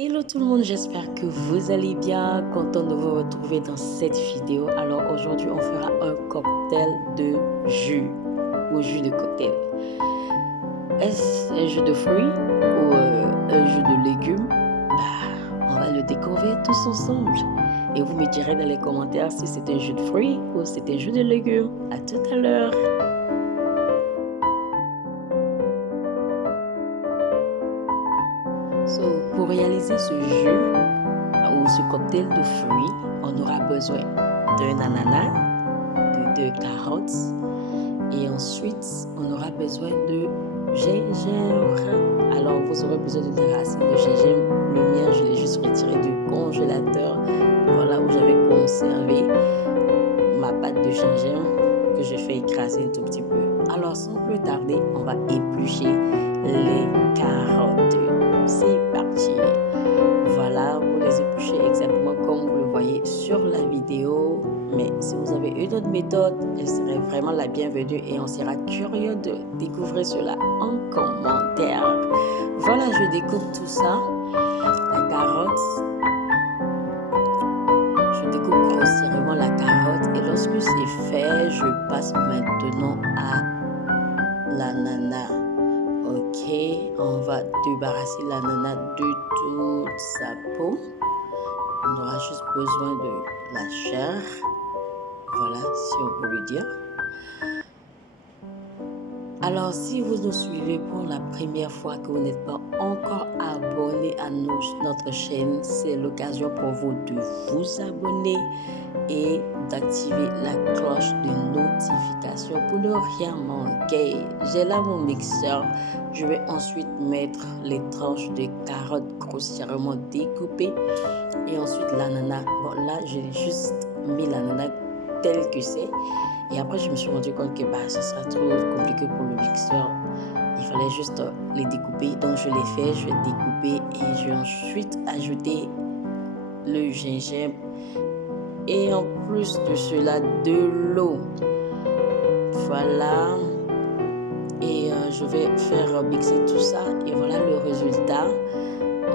Hello tout le monde, j'espère que vous allez bien, content de vous retrouver dans cette vidéo. Alors aujourd'hui on fera un cocktail de jus ou jus de cocktail. Est-ce un jus de fruits ou un jus de légumes? On va le découvrir tous ensemble. Et vous me direz dans les commentaires si c'est un jus de fruits ou c'est un jus de légumes. À tout à l'heure. Pour réaliser ce jus ou ce cocktail de fruits, on aura besoin d'un ananas, de 2 carottes et ensuite on aura besoin de gingembre. Alors vous aurez besoin d'une racine de gingembre. Le mien, je l'ai juste retiré du congélateur. Voilà où j'avais conservé ma pâte de gingembre que je fais écraser un tout petit peu. Alors sans plus tarder, on va éplucher les carottes. C'est parti. Voilà, vous les épluchez exactement comme vous le voyez sur la vidéo. Mais si vous avez une autre méthode, elle serait vraiment la bienvenue et on sera curieux de découvrir cela en commentaire. Voilà, je découpe tout ça. La carotte. Je découpe grossièrement la carotte et lorsque c'est fait, je passe maintenant à l'ananas. Ok, on va débarrasser l'ananas de toute sa peau. On aura juste besoin de la chair. Voilà, si on peut le dire. Alors, si vous nous suivez pour la première fois, que vous n'êtes pas encore abonné à notre chaîne, c'est l'occasion pour vous de vous abonner et d'activer la cloche de notification pour ne rien manquer. J'ai là mon mixeur. Je vais ensuite mettre les tranches de carottes grossièrement découpées et ensuite l'ananas. Bon, là, j'ai juste mis l'ananas tel que c'est. Et après, je me suis rendu compte que ce sera trop compliqué pour le mixeur. Il fallait juste les découper. Donc, je l'ai fait, je vais découper et je vais ensuite ajouter le gingembre. Et en plus de cela, de l'eau. Voilà. Et je vais faire mixer tout ça. Et voilà le résultat.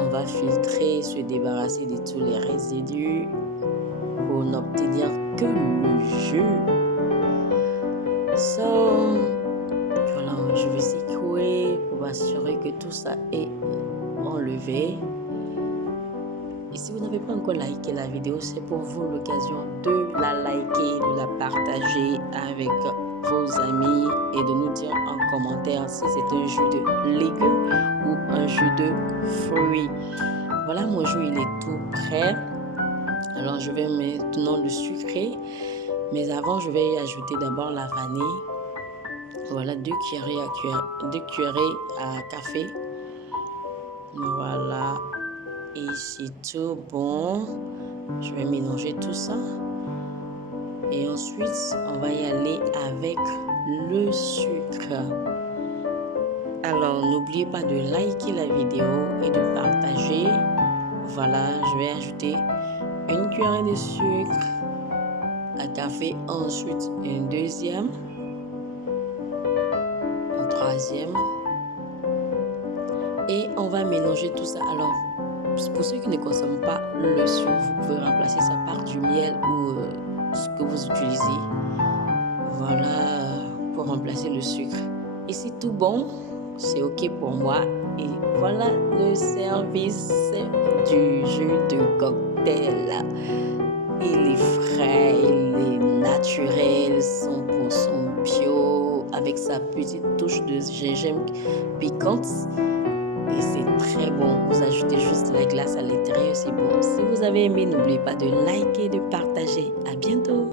On va filtrer, se débarrasser de tous les résidus pour n'obtenir que le jus. Voilà, je vais secouer pour m'assurer que tout ça est enlevé. Et si vous n'avez pas encore liké la vidéo, c'est pour vous l'occasion de la liker, de la partager avec vos amis et de nous dire en commentaire si c'est un jus de légumes ou un jus de fruits. Voilà, mon jus il est tout prêt. Alors je vais maintenant le sucrer. Mais avant, je vais y ajouter d'abord la vanille. Voilà, 2 cuillerées à café. Voilà. Et c'est tout bon. Je vais mélanger tout ça. Et ensuite, on va y aller avec le sucre. Alors, n'oubliez pas de liker la vidéo et de partager. Voilà, je vais ajouter 1 cuillerée de sucre à café, ensuite une deuxième, une troisième et on va mélanger tout ça. Alors pour ceux qui ne consomment pas le sucre, vous pouvez remplacer ça par du miel ou ce que vous utilisez, voilà, pour remplacer le sucre. Et c'est tout bon, c'est ok pour moi. Et voilà le service du jus de cocktail. Il est frais, il est naturel, 100% bio, avec sa petite touche de gingembre piquante. Et c'est très bon. Vous ajoutez juste la glace à l'intérieur, c'est bon. Si vous avez aimé, n'oubliez pas de liker et de partager. À bientôt.